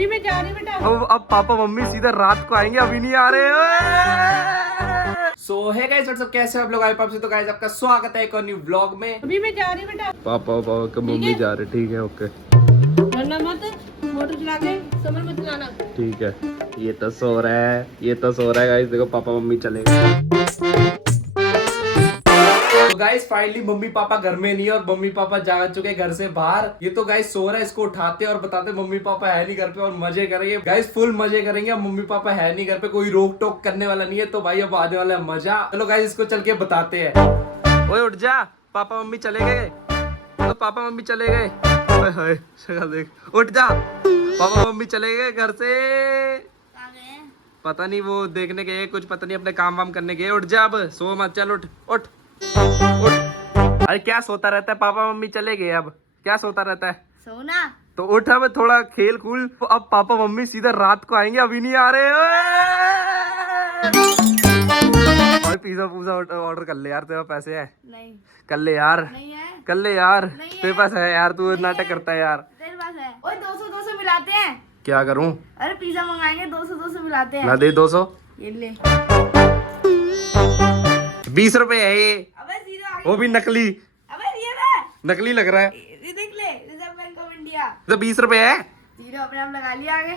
अभी मैं जा रही बेटा। अब पापा मम्मी सीधा रात को आएंगे, अभी नहीं आ रहे। सो है गाइस, व्हाट्सअप, कैसे हो आप लोग? आप से तो गाइस आपका स्वागत है एक और न्यू व्लॉग में। अभी मैं जा रही बेटा। पापा का मम्मी जा रहे, ठीक है, ओके। डरना मत, मोटर चला के समझ मत चलाना। ठीक है, ये तो सो रहा है, ये तो सो रहा है गाइस। देखो पापा मम्मी चले गए। तो गाइस फाइनली मम्मी पापा घर में नहीं है और मम्मी पापा जा चुके घर से बाहर। ये तो गाइस सो रहा है, इसको उठाते और बताते मम्मी पापा है नहीं घर पे और मजे करेंगे गाइस, फुल मजे करेंगे। अब मम्मी पापा है नहीं घर पे, कोई रोक टोक करने वाला नहीं है, तो भाई अब आने वाला है मजा। चलो गाइस इसको चल के बताते हैं। ओए उठ जा, पापा मम्मी चले गए। तो पापा मम्मी चले गए, ओए शक्ल देख, उठ जा। पापा मम्मी चले गए घर से, पता नहीं वो देखने गए कुछ, पता नहीं अपने काम वाम करने गए। उठ जा, अब सो मत, चल उठ उठ उठ। अरे क्या सोता रहता है, पापा मम्मी चले गए, अब क्या सोता रहता है? सोना तो उठ, अब थोड़ा खेल कूल। अब पापा मम्मी सीधा रात को आएंगे, अभी नहीं आ रहे। और पिज्जा पूजा ऑर्डर कर ले यार, तेरे पास पैसे है? नहीं कर ले यार, नहीं है, कर ले यार, नहीं है। तेरे पास है यार, तू नाटक करता है यार। तेरे पास है? ओए 200 मिलाते हैं। क्या करूं? अरे पिज्जा मंगाएंगे, 200 मिलाते हैं। ना दे 200, ये ले। 20 रुपए है ये, अबे जीरो आ वो भी नकली, गया। अबे ये ले, नकली लग रहा है। ये देख ले, रिजर्व बैंक ऑफ इंडिया। तो 20 रुपए है, जीरो अपने आप लगा लिया आगे।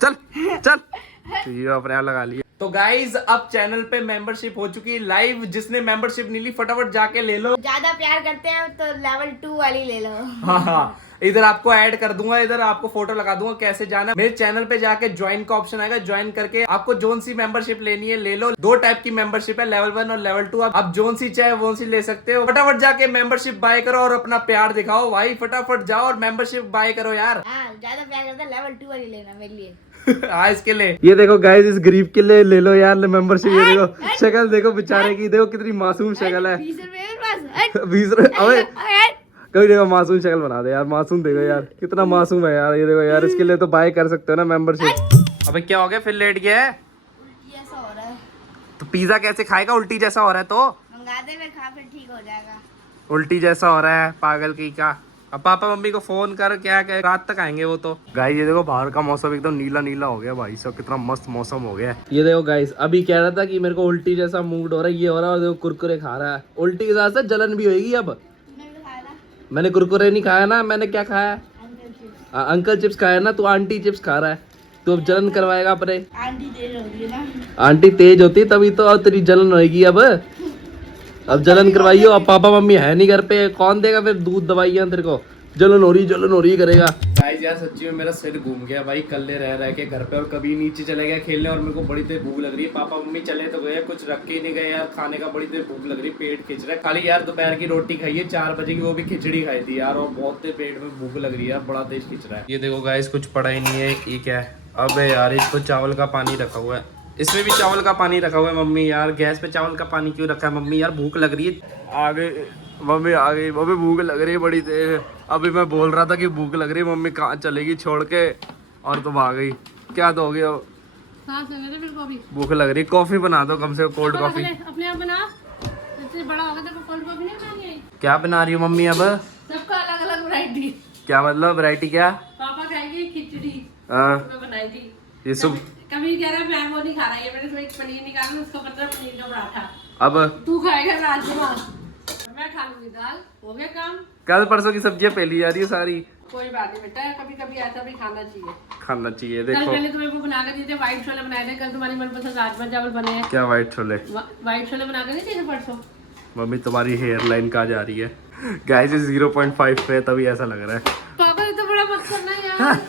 चल चल, तो अपने आप लगा लिया। तो गाइज अब चैनल पे मेंबरशिप हो चुकी है लाइव, जिसने मेंबरशिप नहीं ली फटाफट जाके ले लो। ज्यादा प्यार करते हैं तो लेवल 2 वाली ले लो। हाँ हाँ, इधर आपको ऐड कर दूंगा, इधर आपको फोटो लगा दूंगा कैसे जाना। मेरे चैनल पे जाके ज्वाइन का ऑप्शन आएगा, ज्वाइन करके आपको जोन सी मेंबरशिप लेनी है ले लो। 2 टाइप की मेंबरशिप है, लेवल 1 और लेवल 2। आप जोन सी चाहे वो सी ले सकते हो। फटाफट जाके मेंबरशिप बाय करो और अपना प्यार दिखाओ भाई, फटाफट जाओ और मेंबरशिप बाय करो यार। हाँ ज्यादा प्यार करते हैं, लेवल 2 वाली लेना मेरे लिए। हाँ इसके लिए, ये देखो गाइस, इस गरीब के लिए ले लो यार मेंबरशिप। ये देखो शक्ल देखो बेचारे की, देखो कितनी मासूम शक्ल है। 20 रुपए मेरे पास। 20 रुपए, अबे कभी देखो मासूम शक्ल बना दे यार, मासूम देखो यार कितना मासूम है यार। ये देखो यार, इसके लिए तो बाय कर सकते हो ना मेंबरशिप। अबे क्या हो गया, फिर लेट गया है? उल्टी ऐसा हो रहा है। तो पिज्जा कैसे खाएगा, उल्टी जैसा हो रहा है तो? मंगा दे, मैं खा फिर ठीक हो जाएगा। उल्टी जैसा हो रहा है, पागल की का। अब पापा मम्मी को फोन कर, क्या कहे, रात तक आएंगे वो तो। गाइस ये देखो बाहर का मौसम एकदम नीला नीला हो गया भाई साहब, कितना मस्त मौसम हो गया है। ये देखो गाइस, अभी कह रहा था कि मेरे को उल्टी जैसा मूड हो रहा है, ये हो रहा है, और देखो कुरकुरे खा रहा है। उल्टी के साथ साथ जलन भी होगी अब। मैंने कुरकुरे नहीं खाया ना, मैंने क्या खाया? अंकल चिप्स खाया ना, तू आंटी चिप्स खा रहा है। तू अब जलन करवाएगा अपने। आंटी तेज होती है ना, आंटी तेज होती तभी तो तेरी जलन होगी अब जलन करवाइयो। अब पापा मम्मी है नहीं घर पे, कौन देगा फिर दूध दवाइयाँ तेरे को? जलन हो रही करेगा। गाइस यार सच्ची में मेरा सिर घूम गया भाई, कल्ले रह के घर पे, और कभी नीचे चले गया खेलने, और मेरे को बड़ी देर भूख लग रही है। पापा मम्मी चले तो गए, कुछ रख के ही नहीं गए यार खाने का, बड़ी देर भूख लग रही, पेट खिंच रहा है। खाली यार दोपहर की रोटी खाई है 4 बजे की, वो भी खिचड़ी खाई थी यार, और बहुत देर पेट में भूख लग रही है, बड़ा तेज खिंच रहा है। ये देखो गाइस, कुछ पड़ा ही नहीं है, ये क्या है? अबे यार इसको चावल का पानी रखा हुआ है, इसमें भी चावल का पानी रखा हुआ है। मम्मी यार गैस पे चावल का पानी क्यों रखा है? मम्मी यार भूख लग रही है। आगे मम्मी आ गई, मम्मी भूख लग रही है बड़ी देर। अभी मैं बोल रहा था कि भूख लग रही है, मम्मी कहाँ चलेगी छोड़ के, और तुम आ गई। क्या दोगे अब? भूख लग रही, कॉफी बना दो कम से कम, कोल्ड कॉफी। अपने आप बना, इतने बड़ा होगा तो कोल्ड कॉफी नहीं बनानी है। क्या बना रही हो मम्मी अब? सबका अलग अलग वैरायटी। क्या मतलब वैरायटी? क्या पापा खाएंगे खिचड़ी, हाँ मैं बनाई थी। ये सब। कभी कह रहा है मैं वो नहीं खा रहा, ये मैंने थोड़ी पनीर निकाला, उसको पता है पनीर का पराठा। अब तू खाएगा राजमा, मैं खा लूंगी दाल, हो गया काम। कल परसों की सब्जियां पहली जा रही है सारी। कोई बात नहीं बेटा, कभी कभी ऐसा भी खाना चाहिए। खाना चाहिए। कल देखो मैंने तुम्हें वो बना के दिए थे, व्हाइट छोले बनाए थे, कल तुम्हारी मनपसंद राजमा चावल बने हैं। क्या व्हाइट छोले? व्हाइट छोले बना के नहीं थे परसों। मम्मी तुम्हारी हेयर लाइन कहाँ जा रही है? गाइस 0.5 पे, तभी ऐसा लग रहा है। पापा ये तो बड़ा मत करना यार।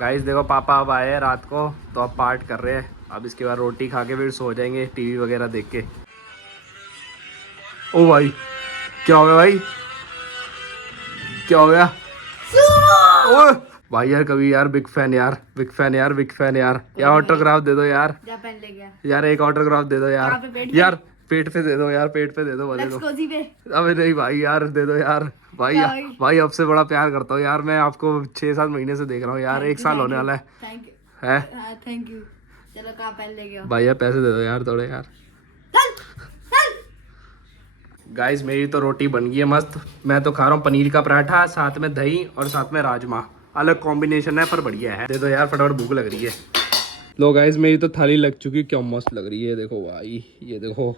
गाइस देखो पापा अब आए हैं रात को, तो अब पार्ट कर रहे हैं। अब इसके बाद रोटी खा के फिर सो जाएंगे, टीवी वगैरह देख के। ओ भाई क्या हो गया भाई, क्या हो गया? ओ भाई यार कभी यार बिग फैन यार, बिग फैन यार, बिग फैन यार। यार ऑटोग्राफ दे दो यार, जा पेन ले गया यार एक ऑटोग्राफ दे दो यार। कहाँ पे? पेट पे? यार पेट पे दे दो यार, पेट पे दे दो, दे दो। कोसी पे। अबे नहीं भाई यार दे दो यार। भाई क्या भाई? भाई अब से बड़ा प्यार करता हूँ यार मैं आपको, 6-7 महीने से देख रहा हूँ यार, 1 साल होने वाला है। थैंक यू है थैंक यू। चलो कहाँ पेन ले गया? भाई यार पैसे दे दो यार थोड़े यार। गाइस मेरी तो रोटी बन गई है मस्त, मैं तो खा रहा हूँ पनीर का पराठा, साथ में दही और साथ में राजमा। अलग कॉम्बिनेशन है पर बढ़िया है। दे दो यार, फटाफट भूख लग रही है। लो गाइस मेरी तो थाली लग चुकी है, क्या मस्त लग रही है। देखो भाई, ये देखो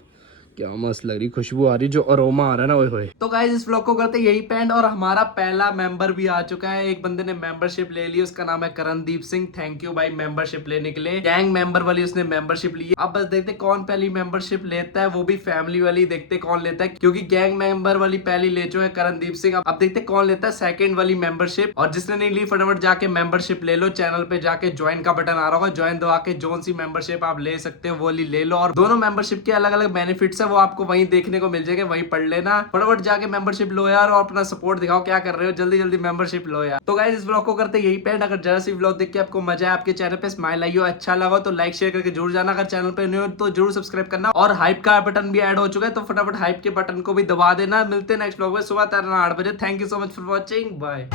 क्या मस्त लग रही, खुशबू आ रही, जो अरोमा आ रहा है ना, ओए होए। तो गाइस इस व्लॉग को करते यही पेंड, और हमारा पहला मेंबर भी आ चुका है। एक बंदे ने मेंबरशिप ले ली, उसका नाम है करणदीप सिंह। थैंक यू भाई मेंबरशिप लेने के लिए। गैंग मेंबर वाली उसने मेंबरशिप ली है। अब बस देखते कौन पहली मेंबरशिप लेता है, वो भी फैमिली वाली। देखते कौन लेता है, क्योंकि गैंग मेंबर वाली पहली ले जो है करणदीप सिंह। अब देखते कौन लेता है सेकंड वाली मेंबरशिप। और जिसने नहीं ली फटाफट जाके मेंबरशिप ले लो। चैनल पे जाके ज्वाइन का बटन आ रहा होगा, ज्वाइन दबा के जोन सी मेंबरशिप आप ले सकते हो वो वाली ले लो। और दोनों मेंबरशिप के अलग अलग बेनिफिट्स है, वो आपको वहीं देखने को मिल जाएगा, वहीं पढ़ लेना। फटाफट जाके मेंबरशिप लो यार, और अपना सपोर्ट दिखाओ, क्या कर रहे हो, जल्दी जल्दी मेंबरशिप लो यार। तो गाइस इस व्लॉग को करते यही पेंड। अगर जरा सी व्लॉग देख के आपको मजा है, आपके चैनल पे स्माइल आई हो, अच्छा लगा तो लाइक शेयर करके जरूर जाना। अगर चैनल पे न्यू हो तो जरूर सब्सक्राइब करना। और हाइप का बटन भी ऐड हो चुका है, तो फटाफट हाइप के बटन को भी दबा देना। मिलते हैं नेक्स्ट व्लॉग में सुबह 8 बजे। Thank you so much for watching, bye.